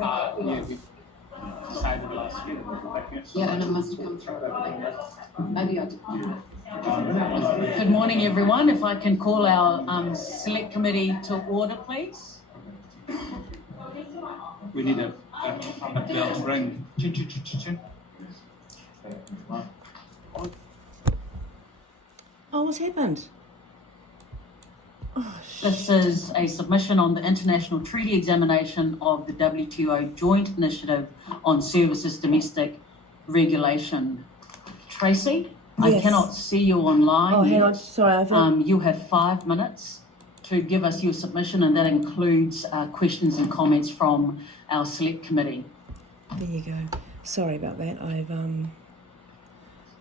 Yeah, we decided last week. Yeah, and it must come through. Maybe I did. Good morning, everyone. If I can call our select committee to order, please. We need a bell to ring. Chin, chin, chin, chin, chin. Oh, what's happened? This is a submission on the International Treaty Examination of the WTO Joint Initiative on Services Domestic Regulation. Tracy, I Yes. cannot see you online. Oh, hang yet. on. Sorry, I think... You have 5 minutes to give us your submission, and that includes questions and comments from our select committee. There you go. Sorry about that. I've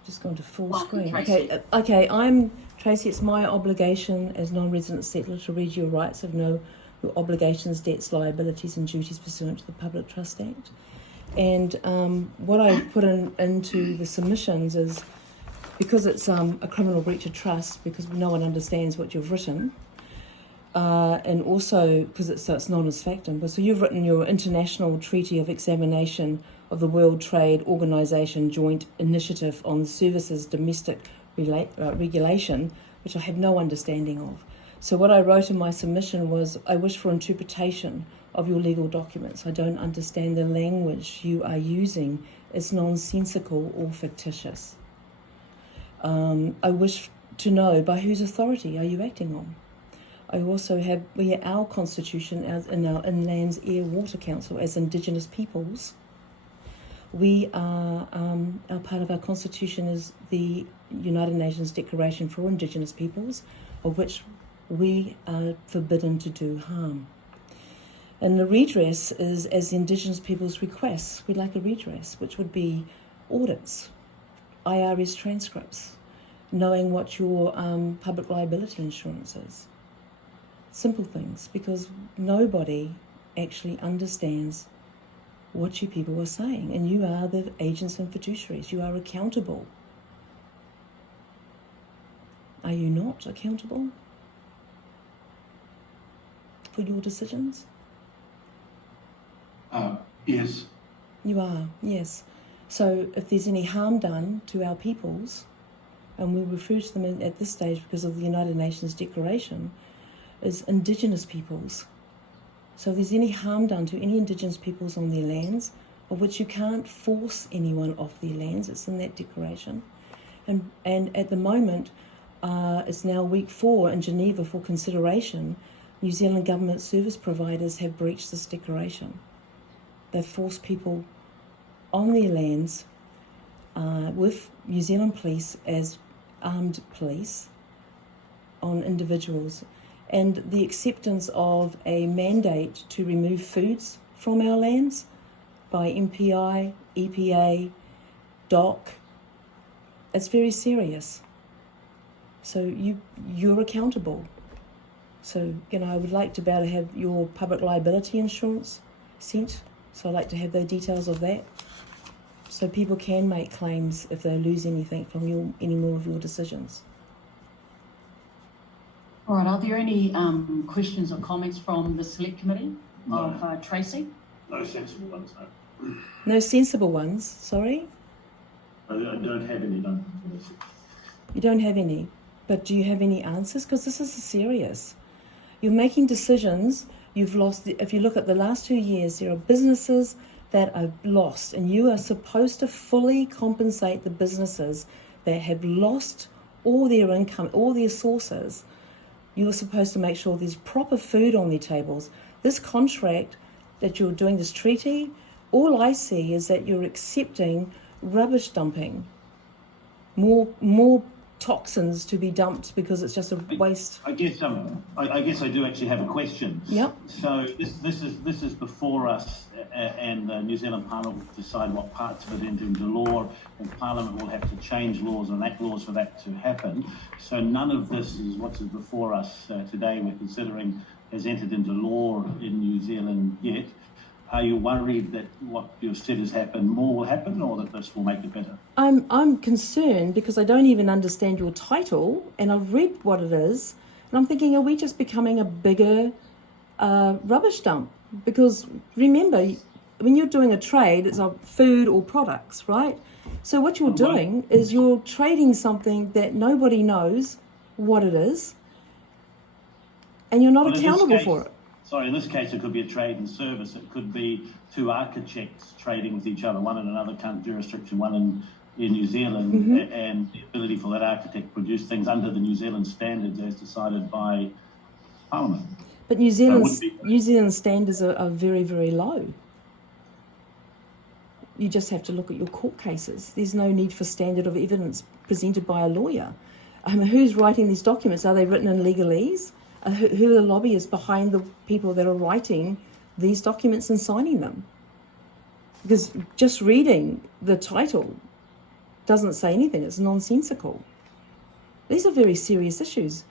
just gone to full Welcome, screen. Tracy. Okay. I'm Tracy. It's my obligation as non-resident settler to read your rights of know your obligations, debts, liabilities, and duties pursuant to the Public Trust Act. And what I put into the submissions is, because it's a criminal breach of trust, because no one understands what you've written, and also because it's non as factum. But so you've written your International Treaty of Examination of the World Trade Organization Joint Initiative on Services Domestic Regulation, which I have no understanding of. So what I wrote in my submission was, I wish for interpretation of your legal documents. I don't understand the language you are using. It's nonsensical or fictitious. I wish to know, by whose authority are you acting on? I also have, our constitution in our Inlands Air Water Council as Indigenous peoples. We are, part of our constitution is the United Nations Declaration for Indigenous Peoples, of which we are forbidden to do harm. And the redress is as the Indigenous peoples requests. We'd like a redress, which would be audits, IRS transcripts, knowing what your public liability insurance is. Simple things, because nobody actually understands what you people are saying, and you are the agents and fiduciaries. You are accountable. Are you not accountable for your decisions? Yes. You are, yes. So if there's any harm done to our peoples, and we refer to them at this stage because of the United Nations Declaration, as Indigenous peoples. So if there's any harm done to any Indigenous peoples on their lands, of which you can't force anyone off their lands, it's in that declaration. And at the moment, it's now week 4 in Geneva for consideration. New Zealand government service providers have breached this declaration. They've forced people on their lands with New Zealand police as armed police on individuals, and the acceptance of a mandate to remove foods from our lands by MPI, EPA, DOC. It's very serious. So you're accountable. So, I would like to be able to have your public liability insurance sent. So I'd like to have the details of that, so people can make claims if they lose anything from any more of your decisions. All right, are there any questions or comments from the select committee of Tracy? No sensible ones, no. No sensible ones, sorry? I don't have any, no. You don't have any, but do you have any answers? Because this is serious. You're making decisions, you've lost, if you look at the last 2 years, there are businesses that are lost, and you are supposed to fully compensate the businesses that have lost all their income, all their sources. You are supposed to make sure there's proper food on their tables. This contract that you're doing, this treaty, all I see is that you're accepting rubbish dumping, more toxins to be dumped because it's just a waste. I guess I do actually have a question. Yep. So this is before us, and the New Zealand Parliament will decide what parts of it enter into law, and Parliament will have to change laws and enact laws for that to happen. So none of this is what's before us today. We're considering has entered into law in New Zealand yet. Are you worried that what you've said has happened, more will happen, or that this will make it better? I'm concerned because I don't even understand your title, and I've read what it is, and I'm thinking, are we just becoming a bigger rubbish dump? Because remember, when you're doing a trade, it's of food or products, right? So what you're doing is you're trading something that nobody knows what it is, and you're not Well, in this accountable case- for it. Sorry, in this case, it could be a trade and service. It could be two architects trading with each other, one in another jurisdiction, one in New Zealand, and the ability for that architect to produce things under the New Zealand standards as decided by Parliament. But New Zealand's would be- New Zealand standards are very, very low. You just have to look at your court cases. There's no need for standard of evidence presented by a lawyer. I mean, who's writing these documents? Are they written in legalese? Who are the lobbyists behind the people that are writing these documents and signing them? Because just reading the title doesn't say anything. It's nonsensical. These are very serious issues.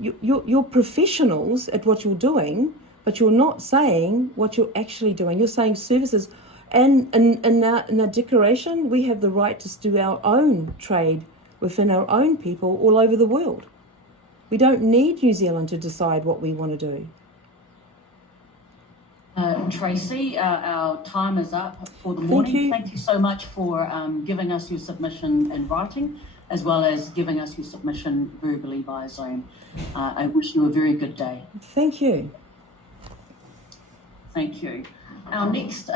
You're professionals at what you're doing, but you're not saying what you're actually doing. You're saying services. And in the declaration, we have the right to do our own trade within our own people all over the world. We don't need New Zealand to decide what we want to do. Tracy, our time is up for the morning. you. Thank you so much for giving us your submission in writing, as well as giving us your submission verbally via Zoom. I wish you a very good day. Thank you. Thank you. Our next